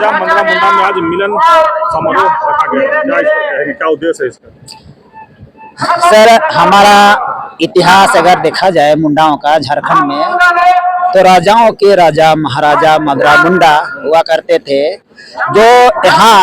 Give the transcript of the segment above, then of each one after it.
राजा मंगरा मुंडा में आज मिलन समारोह रखा गया, क्या इसका कहेंगे, क्या उद्देश्य है इसका? सर, हमारा इतिहास अगर देखा जाए मुंडाओं का झारखंड में, तो राजाओं के राजा महाराजा मंगरा मुंडा हुआ करते थे, जो यहाँ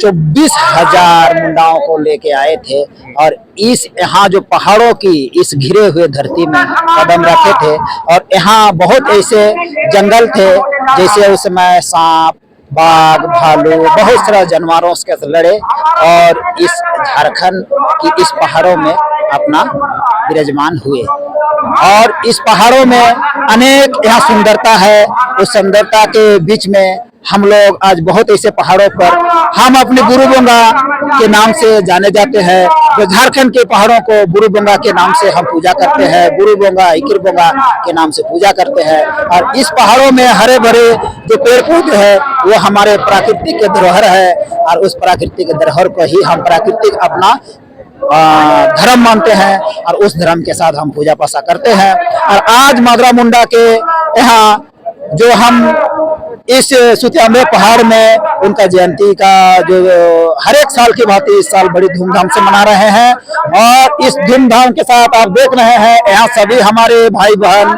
24,000 मुंडाओं को लेके आए थे और इस यहाँ जो पहाड़ों की इस घिरे हुए धरती में कदम रखे थे। और यहाँ बहुत ऐसे जंगल थे, जैसे उस समय सांप, बाघ, भालू, बहुत सारा जानवरों के साथ लड़े और इस झारखंड की इस पहाड़ों में अपना विराजमान हुए। और इस पहाड़ों में अनेक यहाँ सुंदरता है, उस सुंदरता के बीच में हम लोग आज बहुत ऐसे पहाड़ों पर हम अपने बुरुबंगा के नाम से जाने जाते हैं। तो झारखंड के पहाड़ों को बुरुबंगा के नाम से हम पूजा करते हैं, बुरुबंगा, इकिरबंगा के नाम से पूजा करते हैं। और इस पहाड़ों में हरे भरे जो पेड़ पौधे हैं वो हमारे प्राकृतिक धरोहर है और उस प्राकृतिक धरोहर को ही हम प्राकृतिक अपना धर्म मानते हैं और उस धर्म के साथ हम पूजा पासा करते हैं। और आज मंगरा मुंडा के यहाँ जो हम इस सुतियामे पहाड़ में उनका जयंती का जो हर एक साल की भांति इस साल बड़ी धूमधाम से मना रहे हैं। और इस धूमधाम के साथ आप देख रहे हैं यहाँ सभी हमारे भाई बहन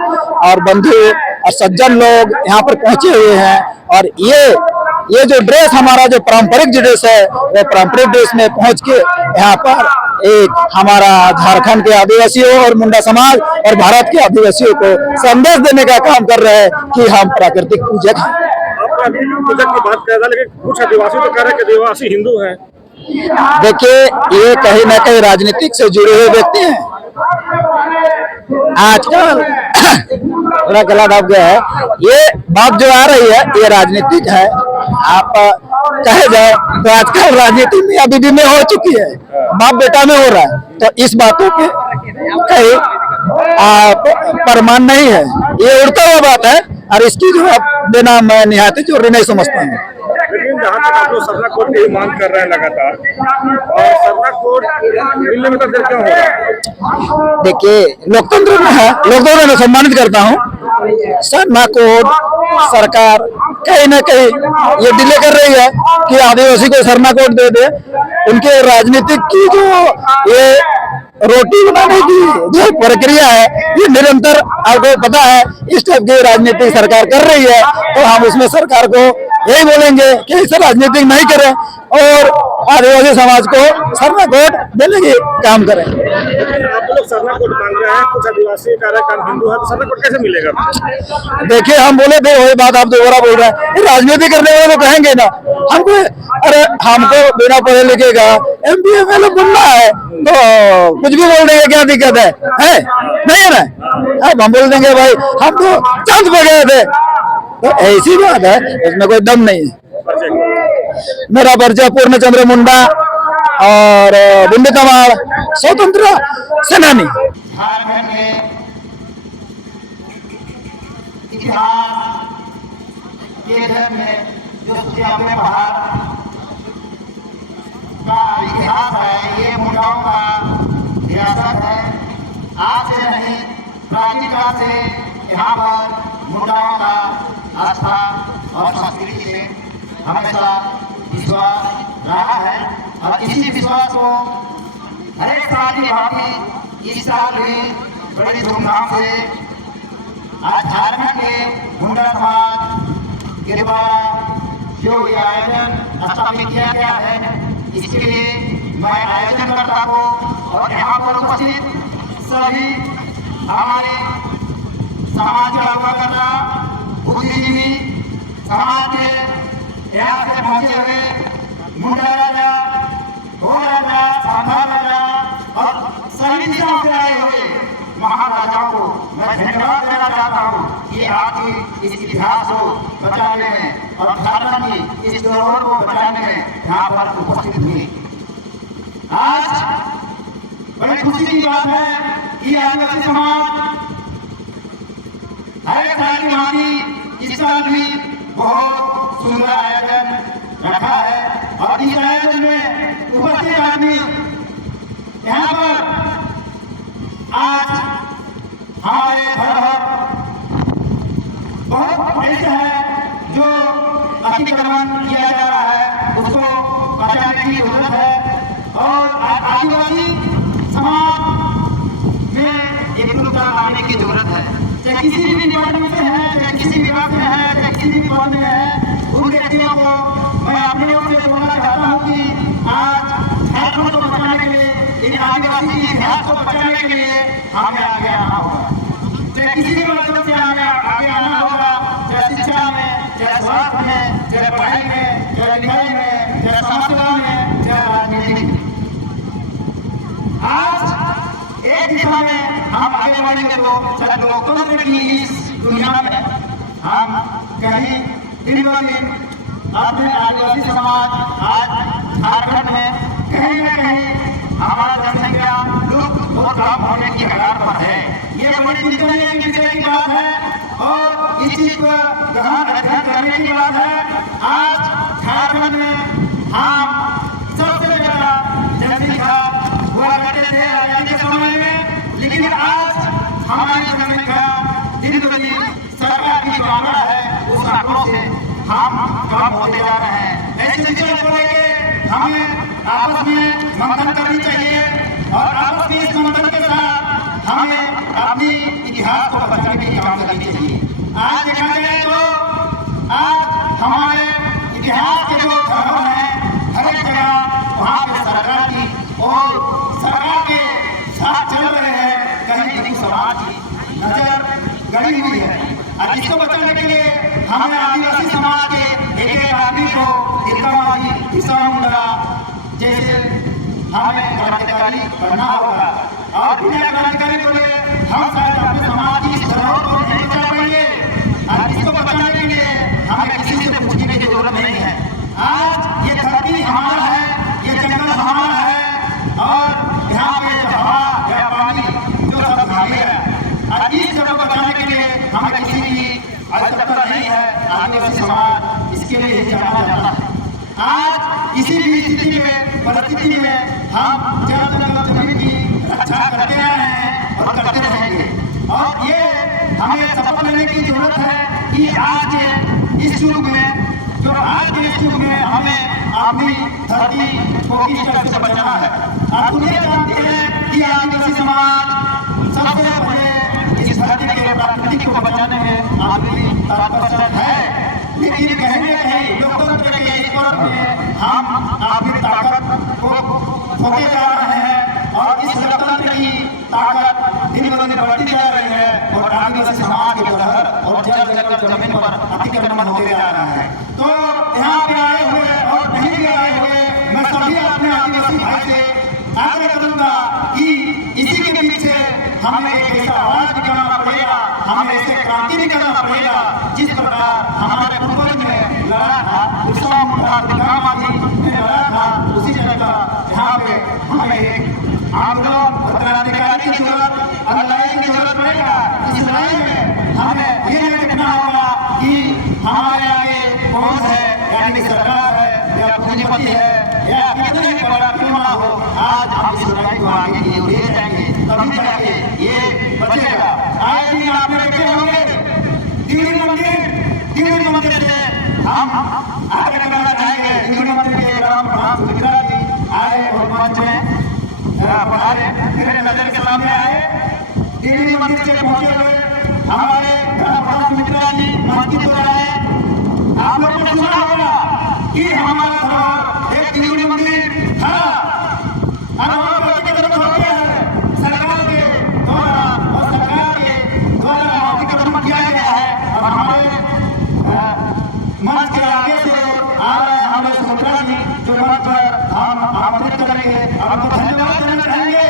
और बंधु और सज्जन लोग यहाँ पर पहुंचे हुए हैं। और ये जो ड्रेस हमारा जो पारंपरिक ड्रेस है, वो पारंपरिक ड्रेस में पहुंच के यहाँ पर एक हमारा झारखंड के आदिवासियों और मुंडा समाज और भारत के आदिवासियों को संदेश देने का काम कर रहे हैं कि हम प्राकृतिक पूजक हैं। पूजक की बात कर रहा है, लेकिन कुछ आदिवासी तो कह रहे हैं कि आदिवासी हिंदू हैं। देखिए, ये कहीं ना कहीं राजनीतिक से जुड़े हुए व्यक्ति हैं। आजकल पूरा गला दब गया है। ये बात जो आ रही है ये राजनीतिक है। आप कहे जाए तो आजकल राजनीति में अभी में हो चुकी है, बाप बेटा में हो रहा है। तो इस बातों पे कहीं प्रमाण नहीं है, ये उड़ता हुआ बात है और इसकी जवाब देना मैं निहायत जरूरी नहीं समझता हूँ। लेकिन जहाँ तक आप लोग सरना कोड की मांग कर रहे हैं लगातार, और सरना कोड मिलने में तो देर क्यों हो रहा है? देखिए, लोकतंत्र में है, लोगों को मैं सम्मानित करता हूँ। सरना कोड सरकार कहीं ना कहीं ये डिले कर रही है कि आदिवासी को सरना कोड दे दे। उनके राजनीतिक की जो ये रोटी बनाने की जो प्रक्रिया है ये निरंतर आपको पता है इस टाइप की राजनीति सरकार कर रही है। तो हम उसमें सरकार को यही बोलेंगे कि इसे राजनीतिक नहीं करें और आदिवासी समाज को सरना कोड देने की काम करें। आप लोग सरना कोड मांग रहे हैं, कुछ आदिवासी कार्यक्रम हिंदू है, तो सरना कोड कैसे मिलेगा? देखिए, हम बोले थे वही बात आप दोबारा बोल रहे हैं। राजनीति करने वाले तो कहेंगे ना हमको, अरे हमको बिना पढ़े लिखे का MBA MLA बनना है तो कुछ भी बोल देंगे, क्या दिक्कत है? नहीं है ना? अब हम बोल देंगे भाई हम तो चांद पे गए थे, तो ऐसी बात है, इसमें कोई दम नहीं है। मेरा परिचय पूर्णचंद्र मुंडा और बिंदु तमाड़, स्वतंत्र सेनानी। झारखंड में इतिहास के जन्म में जो सुतियामे पहाड़ का इतिहास है, ये मुंडाओं का विरासत है। आज से नहीं, प्राचीन काल से यहाँ पर मुंडाओं का आस्था और संस्कृति से हमेशा विश्वास रहा है और इसी विश्वास को हर एक साल की भांति इस साल भी बड़ी धूमधाम से आज झारखंड के मुंडा समाज के द्वारा जो ये आयोजन स्थापित किया गया है, इसके लिए मैं आयोजनकर्ता को और यहाँ पर उपस्थित सभी हमारे समाज का हुआ करना बुद्धिजीवी समाज के यहाँ से पहुंचे हुए मुंडा राजा, हो राजा, सांभर राजा और सभी दिशाओं से आए हुए महाराजाओं को मैं धन्यवाद देना चाहता हूँ कि आज की इस इतिहास को बचाने में और झारखंड की इस धरोहर को बचाने में यहाँ पर उपस्थित हुए। आज बड़ी खुशी की बात है कि आदिवासी समाज हर एक साल की भांति इस साल भी बहुत सुंदर आयोजन रखा है और इस आयोजन में उपस्थित आदमी यहाँ पर आज हमारे धरोहर बहुत ऐसे हैं जो अति कर्मा आदिवासी समाज में एकजुटता लाने की जरूरत है। चाहे किसी भी डिपार्टमेंट से है, चाहे किसी विभाग में है, चाहे किसी भी पद में है, उन व्यक्तियों को मैं अपनी ओर से बोलना चाहता हूँ कि आज झारखंड को बचाने के लिए, इन आदिवासी के इतिहास को बचाने के लिए हमें आगे आना होगा। चाहे किसी भी माध्यम से हमें आगे आना होगा, चाहे शिक्षा में, चाहे स्वास्थ्य में, चाहे पढ़ाई में, चाहे लिखाई में, चाहे समाज सेवा में, चाहे राजनीति में। आज एक दिशा में हम आगे बढ़ेंगे तो शायद लोकतंत्र की इस दुनिया में हम कहीं दिन ब दिन अपने आदिवासी समाज आज झारखंड में कहीं न कहीं हमारा जनसंख्या लुप्त और कम होने की कगार पर है। ये बड़ी चिंता की विषय की बात है और इस चीज को गहन अध्ययन करने की बात है। आज झारखंड में हम सबसे ज्यादा जनसंख्या हुआ करते थे आजादी के समय में, लेकिन आज हमारी जनसंख्या दिन ब दिन सरकार की जो आंकड़ा है उस आंकड़ों से हम कम होते जा रहे हैं। ऐसे विषय को लेकर हमें आपस में मंथन करनी चाहिए और आपस में इस मंथन के साथ हमें अपनी इतिहास को बचाने की काम करनी चाहिए। आज देखा जाए तो आज हमारे इतिहास के जो धरोहर हैं हर एक जगह वहाँ पे सरकार की और सरकार के साथ चल रहे हैं कहीं हिंदू समाज की नजर गड़ी हुई है। और इसको बचाने के लिए हमें आदिवासी समाज के एक आदमी को बिरसा मुंडा जैसे हमें क्रांतिकारी बनना होगा और बिना क्रांतिकारी बोले हम शायद अपने समाज की धरोहर को नहीं बचा पाएंगे। और इसको बचाने के लिए हमें किसी से पूछने की जरूरत नहीं है। आज ये धरती हमारा है, ये जंगल हमारा है और यहाँ पे हवा या पानी जो सब हमारे है। और इस सब को बचाने के लिए हमें किसी की आवश्यकता नहीं है। आदिवासी समाज इसके लिए ही जाना जाता है। आज किसी भी स्थिति में, परिस्थिति में हम जल जमीन की रक्षा करते आ रहे हैं और करते रहेंगे। और ये हमें शपथ लेने की जरूरत है कि आज इस युग में, जो आज के इस युग में हमें अपनी धरती को किस तरह से बचाना है। आप दुनिया जानते हैं कि आदिवासी समाज सबसे पहले इस धरती के प्राकृतिक को बचाने में आदमी तत्पर है। लेकिन कहीं न कहीं लोकतंत्र के इस पर्व में हम अपनी ताकत को खोते जा रहे हैं और इस लोकतंत्र की ताकत दिन ब दिन बढ़ती जा रही है और आदिवासी समाज के घर और जल जमीन पर अतिक्रमण होते जा रहा है। तो यहाँ पे आए हुए और नहीं भी आए हुए मैं सभी अपने आदिवासी भाई से आग्रह करूंगा कि इसी के पीछे हमें एक ऐसा आवाज निकालना पड़ेगा, हमें ऐसे क्रांति निकालना पड़ेगा जिस प्रकार हमारे पूर्वज ने लड़ा था, बिरसा मुंडा ने लड़ा था, उसी तरह का यहाँ पे हमें एक आंदोलन क्रांतिकारी की जरूरत, लड़ाई की जरूरत पड़ेगा। इस लड़ाई में हमें ये देखना होगा कि हमारे आगे कौन है, यानी सरकार है या पूंजीपति है या कितने भी बड़ा क्यों ना हो, आज हम इस लड़ाई को आगे की ओर ले जाएंगे तभी जाके ये बचेगा। आए दिन आपने देखे होंगे दिल्ली मंदिर से हम आगे करना चाहेंगे। दिल्ली मंदिर के राम गुजरात जी आए और मंच में पधारे, मेरे नजर के सामने आए। दिल्ली मंदिर से पहुंचे हुए हमारे मित्रा जी मंच पर आए। आप लोगों ने सुना होगा कि हमारा धरोहर एक दिल्ली मंदिर था सरकार के द्वारा और सरकार के द्वारा अतिक्रमण किया गया है और हमारे मंच के आगे से आ रहे हमारे सुमित्रा जी जो मंच पर हम आमंत्रित करेंगे, आपको धन्यवाद देना चाहेंगे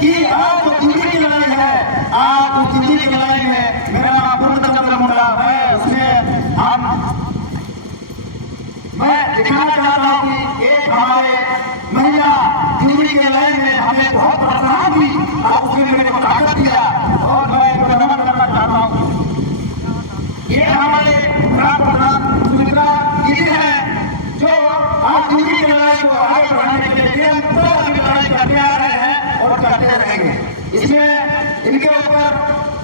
कि आज जो दिल्ली की लड़ाई है, आज उस दिल्ली की लड़ाई में मेरा नाम पूर्णचंद्र मुंडा है, उसमें मैं दिखाना चाहता हूँ कि एक हमारे महिला दिल्ली की लड़ाई में हमें बहुत प्रसन्नता हुई और उसने मेरे को ताकत दिया और मैं इनको नमन करना चाहता हूँ। ये हमारे प्रधान सुमित्रा दीदी हैं जो आज दिल्ली की लड़ाई को आगे बढ़ाने के लिए निरंतर लड़ाई करते आ रहे हैं और करते रहेंगे। इसमें इनके ऊपर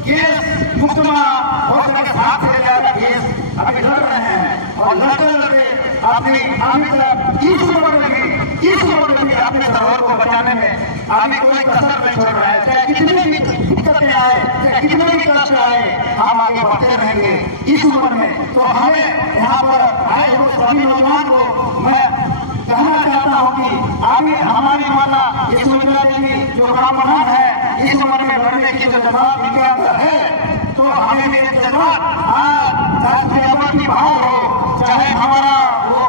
केस मुकदमा बहुत सारे 7 से ज्यादा केस अभी लड़ रहे हैं और लड़ते लड़ते अपनी 30 उम्र में भी इस उम्र में भी अपने धरोहर को बचाने में अभी कोई कसर नहीं छोड़ रहा है। चाहे कितनी भी दिक्कतें आए, चाहे कितने भी कष्ट आए, हम आगे बढ़ते रहेंगे इस उम्र में। तो हमें यहाँ पर आए हुए सभी नौजवान को मैं कहना चाहता हूँ कि अभी हमारी माता यशोदा देवी जो ब्राह्मण है, इस उम्र में बढ़ने की जो जज्बात इनके अंदर है, तो हमें भी एक जज्बात चाहे की भाव हो, चाहे हमारा वो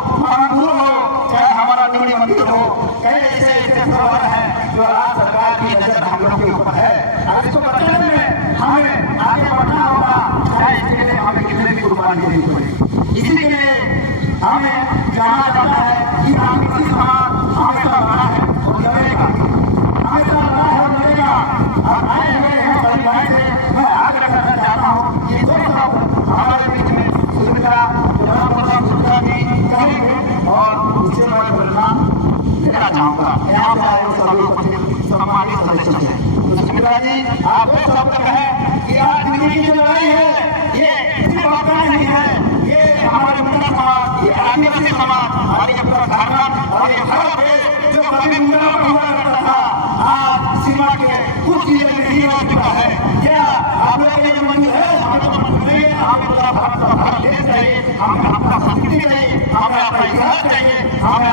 गुरु हो, चाहे हमारा डोली मंदिर हो, कई ऐसे ऐसे सवाल है जो राज्य सरकार की नजर हम लोग के ऊपर है। अब इसको बचाने में हमें आगे बढ़ना होगा, चाहे इसके लिए हमें कितने भी कुर्बानी देनी पड़े। इसी के लिए हमें जानना चाहता है कि हम इसी समाज हमेशा बना है और लड़ेगा, हमेशा बना है और लड़ेगा। और आए हुए हैं बड़ी भाई से मैं आग्रह करना चाहता हूँ कि दो शब्द हमारे बीच में सुमित्रा गुप्ता जी कहेंगे और उससे मैं परिणाम देना चाहूँगा। यहाँ पे आए सभी सम्मानित सदस्य हैं, तो सुमित्रा जी आप दो शब्द कहें कि आज दिल्ली की जो लड़ाई है ये सिर्फ आपका नहीं है, ये हमारे मुंडा समाज, ये आदिवासी समाज और ये पूरा झारखंड और ये भारत देश जो कभी मुंडा में हुआ करता था, आज सीमा के कुछ जिले में नहीं हो चुका है। क्या आप लोग के जो मंदिर है, हमें तो मंदिर नहीं है, हमें पूरा भारत का भारत देश चाहिए, हमें आपका संस्कृति चाहिए, हमें आपका इतिहास चाहिए, हमें